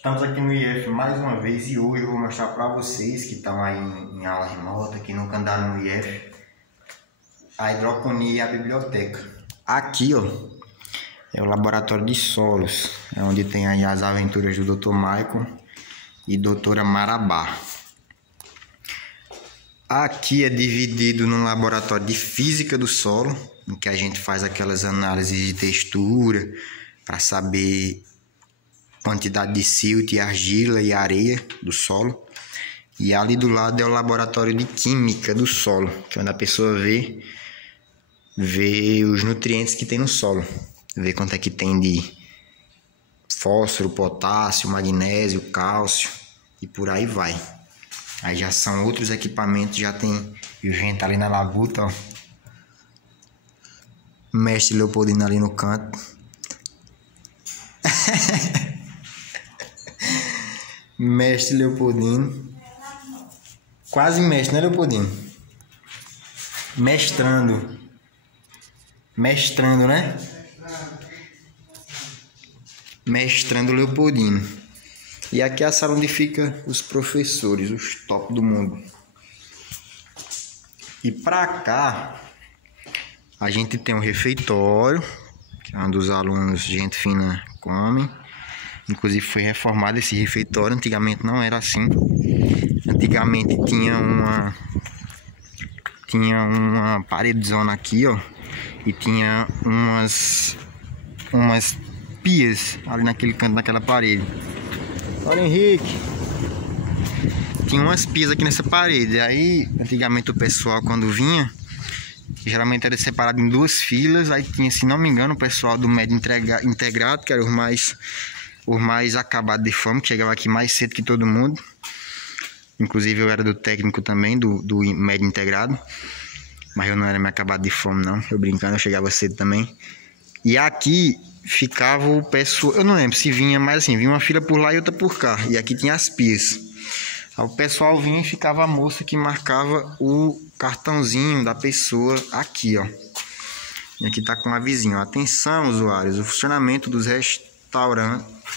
Estamos aqui no IF mais uma vez e hoje eu vou mostrar para vocês que estão aí em aula remota, que nunca andaram no IF, a hidroponia e a biblioteca. Aqui, ó, é o laboratório de solos, é onde tem aí as aventuras do Dr. Michael e doutora Marabá. Aqui é dividido no laboratório de física do solo, em que a gente faz aquelas análises de textura para saber quantidade de silt, argila e areia do solo. E ali do lado é o laboratório de química do solo, que é onde a pessoa vê os nutrientes que tem no solo, vê quanto é que tem de fósforo, potássio, magnésio, cálcio e por aí vai. Aí já são outros equipamentos, já tem o gente ali na labuta, ó. Mestre Leopoldino ali no canto. Mestre Leopoldino. Quase mestre, né, Leopoldino? Mestrando, né? Mestrando Leopoldino. E aqui é a sala onde fica os professores, os top do mundo. E pra cá, a gente tem um refeitório, que é onde os alunos, gente fina, comem. Inclusive foi reformado esse refeitório, antigamente não era assim. Antigamente tinha uma paredezona aqui, ó, e tinha umas pias ali naquele canto daquela parede. Olha, Henrique, tinha umas pias aqui nessa parede. Aí antigamente o pessoal, quando vinha, geralmente era separado em duas filas. Aí tinha, se não me engano, o pessoal do médio integrado, que era os mais acabados de fome, que chegava aqui mais cedo que todo mundo. Inclusive eu era do técnico também, do médio integrado. Mas eu não era mais acabado de fome, não. Eu brincando, eu chegava cedo também. E aqui ficava o pessoal, eu não lembro se vinha, mas assim, vinha uma fila por lá e outra por cá. E aqui tinha as pias. Aí o pessoal vinha e ficava a moça que marcava o cartãozinho da pessoa aqui, ó. E aqui tá com um avisinho. Atenção, usuários, o funcionamento do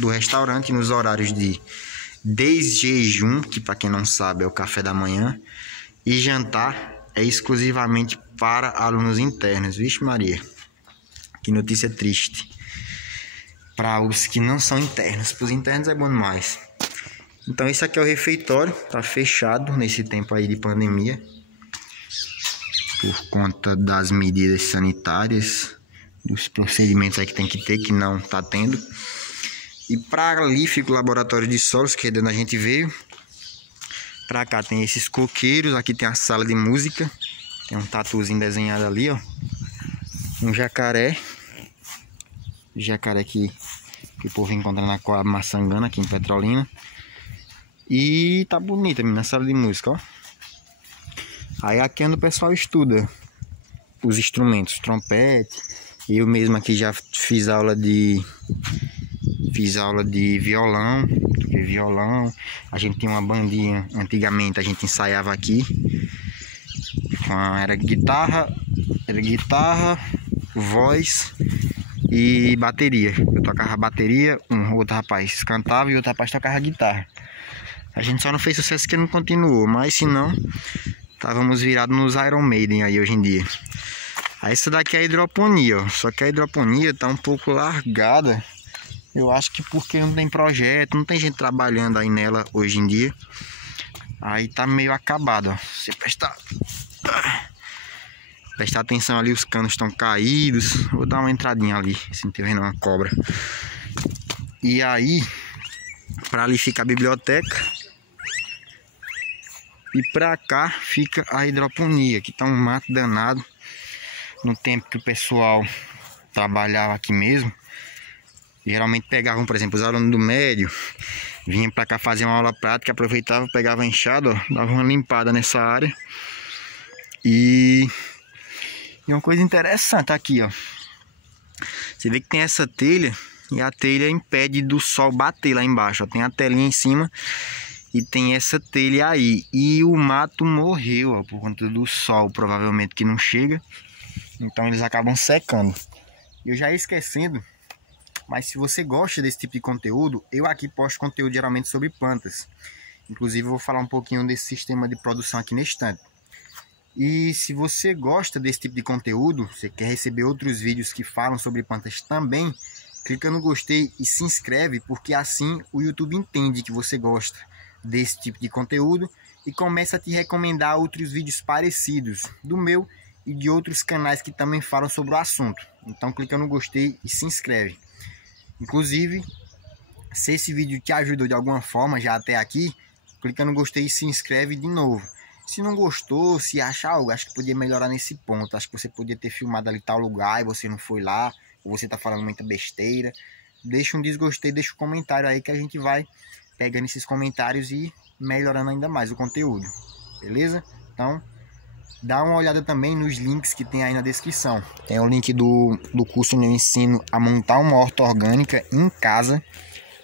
restaurante nos horários de desjejum, que para quem não sabe é o café da manhã, e jantar é exclusivamente para alunos internos. Vixe Maria, que notícia triste. Para os que não são internos, para os internos é bom demais. Então esse aqui é o refeitório, tá fechado nesse tempo aí de pandemia, por conta das medidas sanitárias, dos procedimentos aí que tem que ter, que não tá tendo. E para ali fica o laboratório de solos, que é de onde a gente veio. Para cá tem esses coqueiros, aqui tem a sala de música, tem um tatuzinho desenhado ali, ó. Um jacaré que o povo encontra na Coab Maçangana, aqui em Petrolina. E tá bonita, na sala de música, ó. Aí aqui é onde o pessoal estuda os instrumentos, trompete. Eu mesmo aqui já fiz aula de violão, toquei violão. A gente tinha uma bandinha, antigamente a gente ensaiava aqui. Era guitarra, voz e bateria. Eu tocava bateria, outro rapaz cantava e outro rapaz tocava guitarra. A gente só não fez sucesso que não continuou, mas se não, estávamos virados nos Iron Maiden aí hoje em dia. Aí essa daqui é a hidroponia, ó. Só que a hidroponia tá um pouco largada. Eu acho que porque não tem projeto, não tem gente trabalhando aí nela hoje em dia. Aí tá meio acabado, ó. Você prestar atenção ali, os canos estão caídos. Vou dar uma entradinha ali, se não tiver uma cobra. E aí, para ali fica a biblioteca. E pra cá fica a hidroponia, que tá um mato danado. No tempo que o pessoal trabalhava aqui mesmo, geralmente pegavam, por exemplo, os alunos do médio, vinham pra cá fazer uma aula prática, aproveitavam, pegavam a enxada, ó, davam uma limpada nessa área. E uma coisa interessante aqui, ó. Você vê que tem essa telha, e a telha impede do sol bater lá embaixo, ó. Tem a telinha em cima e tem essa telha aí. E o mato morreu, ó, por conta do sol, provavelmente, que não chega. Então eles acabam secando. Eu já ia esquecendo, Mas se você gosta desse tipo de conteúdo, eu aqui posto conteúdo geralmente sobre plantas. Inclusive eu vou falar um pouquinho desse sistema de produção aqui nesse instante. E se você gosta desse tipo de conteúdo, você quer receber outros vídeos que falam sobre plantas também, clica no gostei e se inscreve, porque assim o YouTube entende que você gosta desse tipo de conteúdo e começa a te recomendar outros vídeos parecidos do meu e de outros canais que também falam sobre o assunto. Então clica no gostei e se inscreve. Inclusive, se esse vídeo te ajudou de alguma forma já até aqui, clica no gostei e se inscreve de novo. Se não gostou, se acha algo, acho que podia melhorar nesse ponto, acho que você podia ter filmado ali tal lugar e você não foi lá, ou você tá falando muita besteira, deixa um desgostei, deixa um comentário aí que a gente vai pegando esses comentários e melhorando ainda mais o conteúdo, beleza? Então, dá uma olhada também nos links que tem aí na descrição. Tem o link do curso onde eu ensino a montar uma horta orgânica em casa,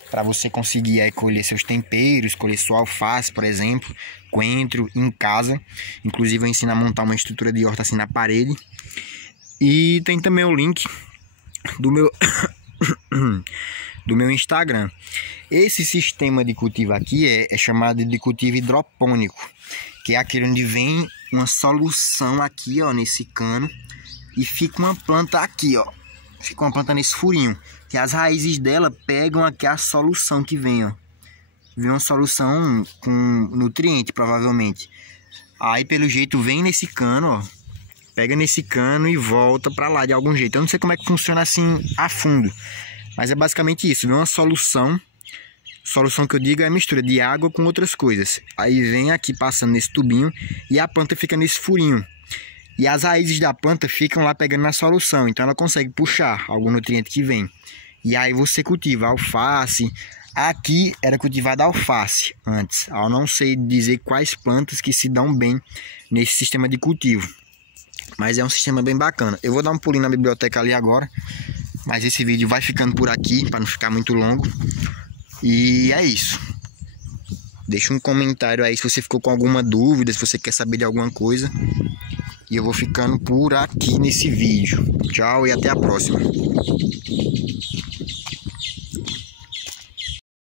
para você conseguir aí colher seus temperos, colher sua alface, por exemplo, coentro em casa. Inclusive eu ensino a montar uma estrutura de horta assim na parede. E tem também o link do meu do meu Instagram. Esse sistema de cultivo aqui é chamado de cultivo hidropônico, que é aquele onde vem uma solução aqui, ó, nesse cano, e fica uma planta aqui, ó. Fica uma planta nesse furinho, que as raízes dela pegam aqui a solução que vem, ó. Vem uma solução com nutriente, provavelmente. Aí, pelo jeito, vem nesse cano, ó. Pega nesse cano e volta pra lá de algum jeito. Eu não sei como é que funciona assim a fundo, mas é basicamente isso. Vem uma solução. Solução que eu digo é a mistura de água com outras coisas. Aí vem aqui passando nesse tubinho e a planta fica nesse furinho. E as raízes da planta ficam lá pegando na solução, então ela consegue puxar algum nutriente que vem. E aí você cultiva alface. Aqui era cultivada alface antes. Eu não sei dizer quais plantas que se dão bem nesse sistema de cultivo, mas é um sistema bem bacana. Eu vou dar um pulinho na biblioteca ali agora, mas esse vídeo vai ficando por aqui para não ficar muito longo. E é isso. Deixa um comentário aí se você ficou com alguma dúvida, se você quer saber de alguma coisa. E eu vou ficando por aqui nesse vídeo. Tchau e até a próxima.